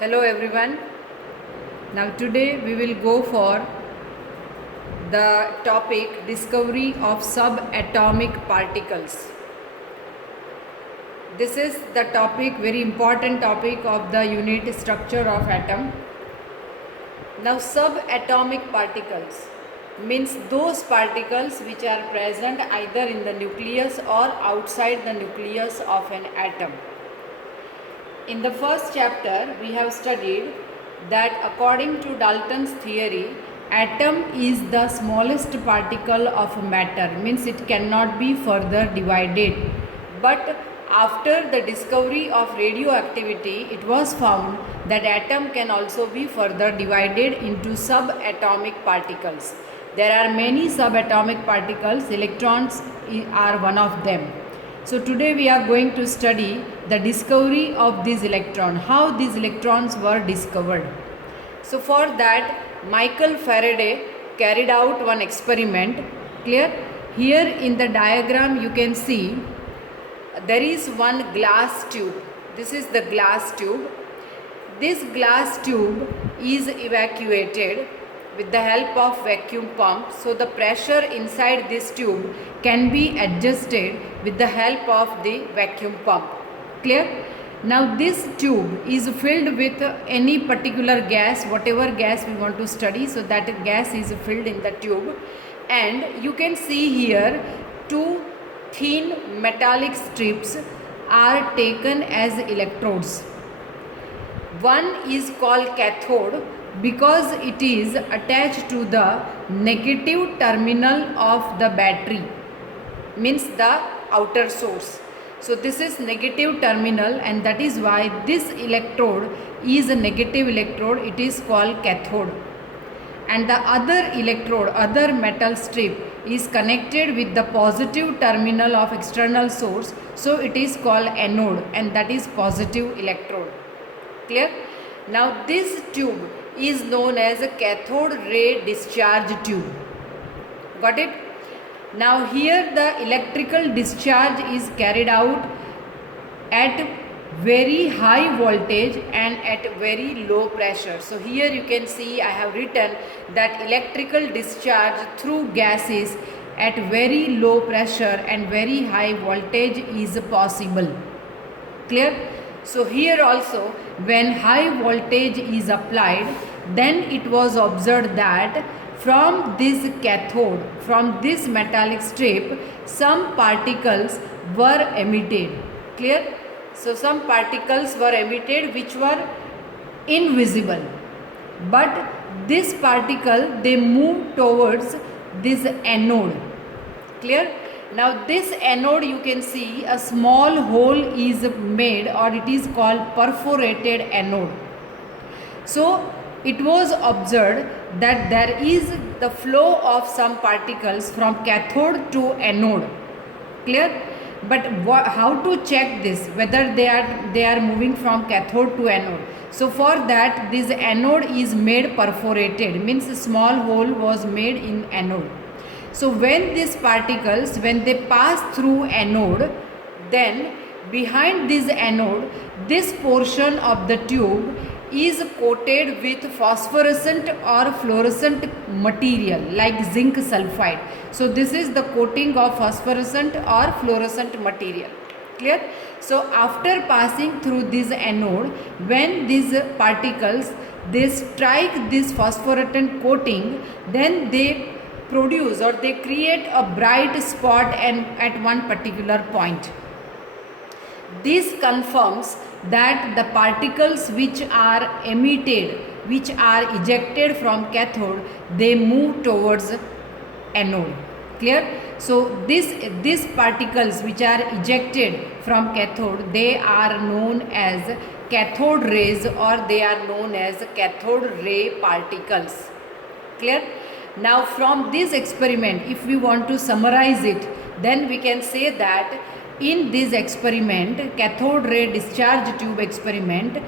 Hello everyone. Now today we will go for the topic discovery of subatomic particles. This is the topic, very important topic of the unit structure of atom. Now subatomic particles means those particles which are present either in the nucleus or outside the nucleus of an atom. In the first chapter, we have studied that according to Dalton's theory, atom is the smallest particle of matter, means it cannot be further divided. But after the discovery of radioactivity, it was found that atom can also be further divided into subatomic particles. There are many subatomic particles, electrons are one of them. So today we are going to study the discovery of these electrons, how these electrons were discovered. So for that, Michael Faraday carried out one experiment. Clear? Here in the diagram you can see there is one glass tube. This is the glass tube. This glass tube is evacuated with the help of vacuum pump. So the pressure inside this tube can be adjusted with the help of the vacuum pump. Clear? Now this tube is filled with any particular gas, whatever gas we want to study. So that gas is filled in the tube, and you can see here two thin metallic strips are taken as electrodes. One is called cathode because it is attached to the negative terminal of the battery, means the outer source. So this is negative terminal, and that is why this electrode is a negative electrode. It is called cathode. And the other electrode, other metal strip is connected with the positive terminal of external source. So it is called anode, and that is positive electrode. Clear? Now this tube is known as a cathode ray discharge tube. Got it? Now here the electrical discharge is carried out at very high voltage and at very low pressure. So here you can see I have written that electrical discharge through gases at very low pressure and very high voltage is possible. Clear? So here also when high voltage is applied, then it was observed that from this cathode, from this metallic strip, some particles were emitted. Clear? So some particles were emitted which were invisible. But this particle, they move towards this anode. Clear? Now this anode, you can see a small hole is made, or it is called perforated anode. So it was observed that there is the flow of some particles from cathode to anode. Clear? But how to check this, whether they are moving from cathode to anode? So for that, this anode is made perforated, means a small hole was made in anode. So when these particles, when they pass through anode, then behind this anode, this portion of the tube is coated with phosphorescent or fluorescent material like zinc sulfide. So this is the coating of phosphorescent or fluorescent material. Clear? So after passing through this anode, when these particles, they strike this phosphorescent coating, then they produce or they create a bright spot and at one particular point. This confirms that the particles which are emitted, which are ejected from cathode, they move towards anode. Clear? So these particles which are ejected from cathode, they are known as cathode rays, or they are known as cathode ray particles. Clear? Now from this experiment, if we want to summarize it, then we can say that in this experiment, cathode ray discharge tube experiment,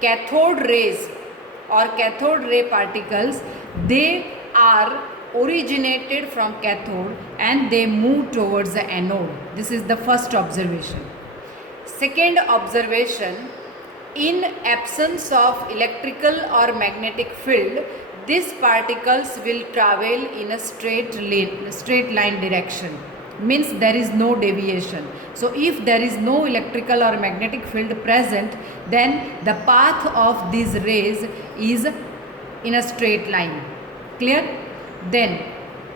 cathode rays or cathode ray particles, they are originated from cathode and they move towards the anode. This is the first observation. Second observation, in absence of electrical or magnetic field, these particles will travel in a straight line direction. Means there is no deviation. So if there is no electrical or magnetic field present, then the path of these rays is in a straight line. Clear? Then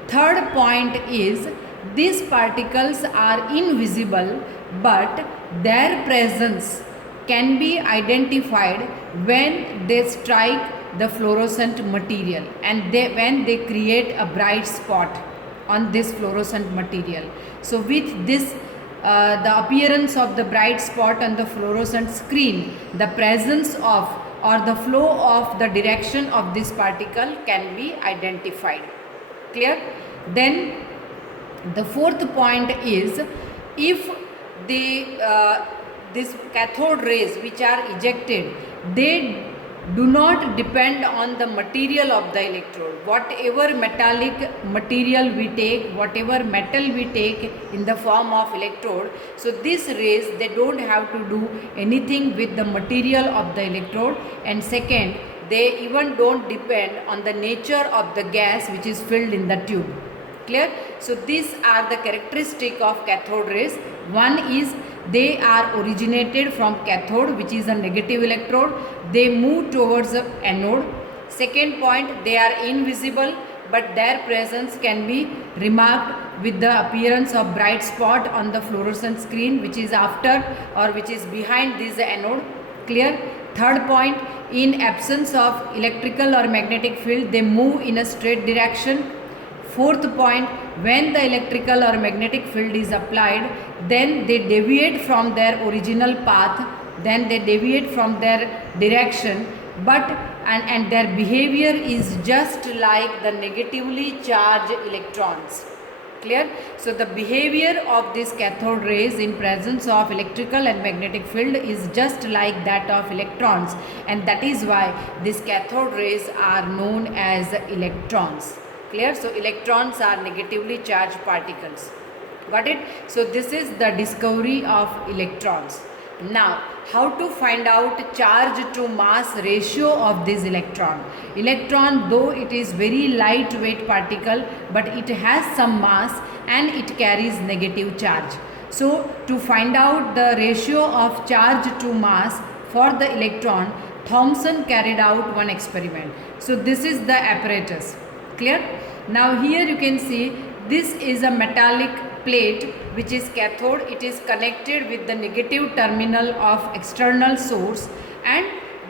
third point is, these particles are invisible, but their presence can be identified when they strike the fluorescent material, and when they create a bright spot on this fluorescent material. So with this the appearance of the bright spot on the fluorescent screen, the presence of or the flow of the direction of this particle can be identified. Clear? Then the fourth point is, if the this cathode rays which are ejected, they do not depend on the material of the electrode. Whatever metallic material we take, whatever metal we take in the form of electrode, so these rays, they don't have to do anything with the material of the electrode. And second, they even don't depend on the nature of the gas which is filled in the tube. Clear? So these are the characteristic of cathode rays. One is, they are originated from cathode, which is a negative electrode. They move towards the anode. Second point, they are invisible, but their presence can be remarked with the appearance of bright spot on the fluorescent screen, which is after or which is behind this anode. Clear? Third point, in absence of electrical or magnetic field, they move in a straight direction. Fourth point, when the electrical or magnetic field is applied, then they deviate from their original path, then they deviate from their direction, but and their behavior is just like the negatively charged electrons. Clear? So the behavior of these cathode rays in presence of electrical and magnetic field is just like that of electrons, and that is why these cathode rays are known as electrons. Clear? So electrons are negatively charged particles. Got it? So this is the discovery of electrons. Now, how to find out charge to mass ratio of this electron? Electron, though it is very lightweight particle, but it has some mass and it carries negative charge. So to find out the ratio of charge to mass for the electron, Thomson carried out one experiment. So this is the apparatus. Clear? Now here you can see, this is a metallic plate which is cathode. It is connected with the negative terminal of external source, and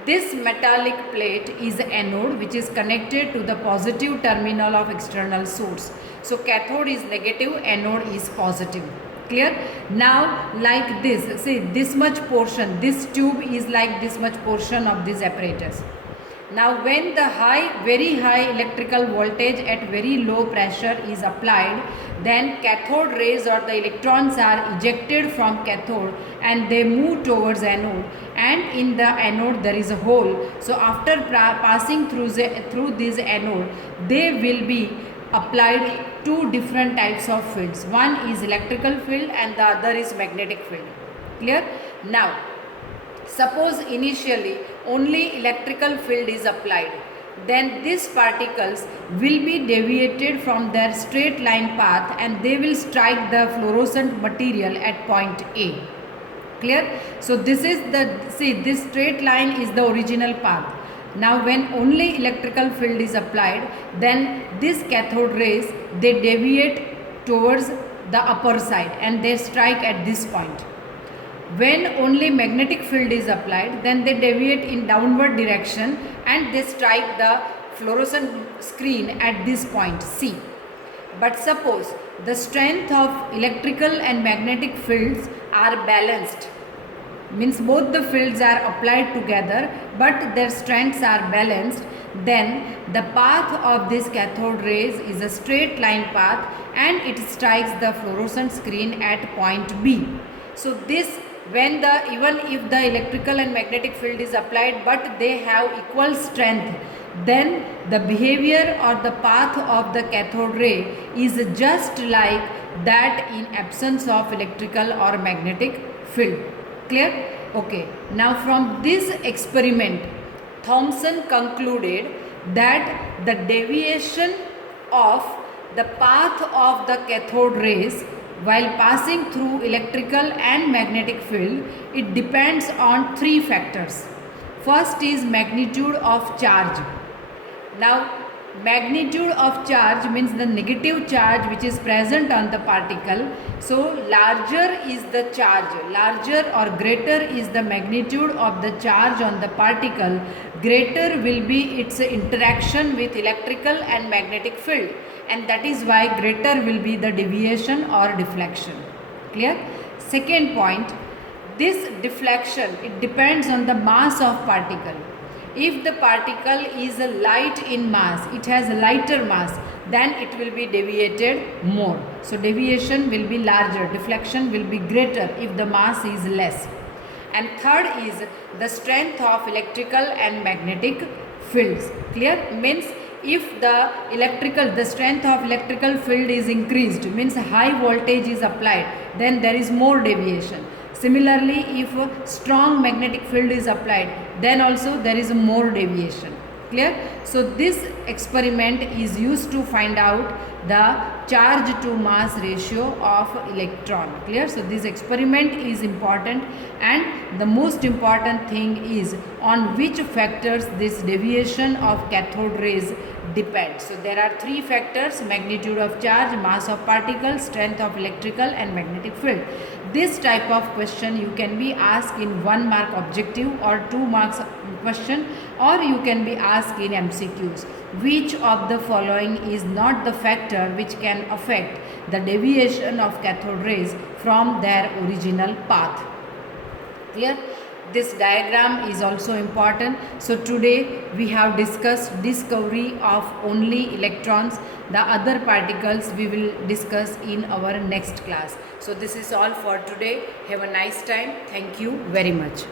this metallic plate is anode which is connected to the positive terminal of external source. So cathode is negative, anode is positive. Clear? Now like this, see this much portion, this tube is like this much portion of this apparatus. Now when the very high electrical voltage at very low pressure is applied, then cathode rays or the electrons are ejected from cathode and they move towards anode, and in the anode there is a hole. So after passing through this anode, they will be applied two different types of fields. One is electrical field and the other is magnetic field. Clear? Now suppose initially only electrical field is applied, then these particles will be deviated from their straight line path and they will strike the fluorescent material at point A. Clear? So this is this straight line is the original path. Now when only electrical field is applied, then these cathode rays, they deviate towards the upper side and they strike at this point. When only magnetic field is applied, then they deviate in downward direction and they strike the fluorescent screen at this point C. But suppose the strength of electrical and magnetic fields are balanced, means both the fields are applied together but their strengths are balanced, then the path of this cathode rays is a straight line path and it strikes the fluorescent screen at point B. So this, when even if the electrical and magnetic field is applied but they have equal strength, then the behavior or the path of the cathode ray is just like that in absence of electrical or magnetic field. Clear? Okay, now from this experiment, Thomson concluded that the deviation of the path of the cathode rays while passing through electrical and magnetic field, it depends on three factors. First is magnitude of charge. Now, magnitude of charge means the negative charge which is present on the particle. So, larger is the charge, larger or greater is the magnitude of the charge on the particle, greater will be its interaction with electrical and magnetic field, and that is why greater will be the deviation or deflection. Clear? Second point, this deflection, it depends on the mass of particle. If the particle is light in mass, it has a lighter mass, then it will be deviated more. So deviation will be larger, deflection will be greater if the mass is less. And third is the strength of electrical and magnetic fields. Clear? Means if the strength of electrical field is increased, means high voltage is applied, then there is more deviation. Similarly, if strong magnetic field is applied, then also there is more deviation. Clear? So this experiment is used to find out the charge to mass ratio of electron. Clear? So this experiment is important, and the most important thing is on which factors this deviation of cathode rays depends. So there are three factors: magnitude of charge, mass of particles, strength of electrical and magnetic field. This type of question you can be asked in 1 mark objective or 2 marks question, or you can be asked in MCQs. Which of the following is not the factor which can affect the deviation of cathode rays from their original path? Clear? This diagram is also important. So today we have discussed discovery of only electrons. The other particles we will discuss in our next class. So this is all for today. Have a nice time. Thank you very much.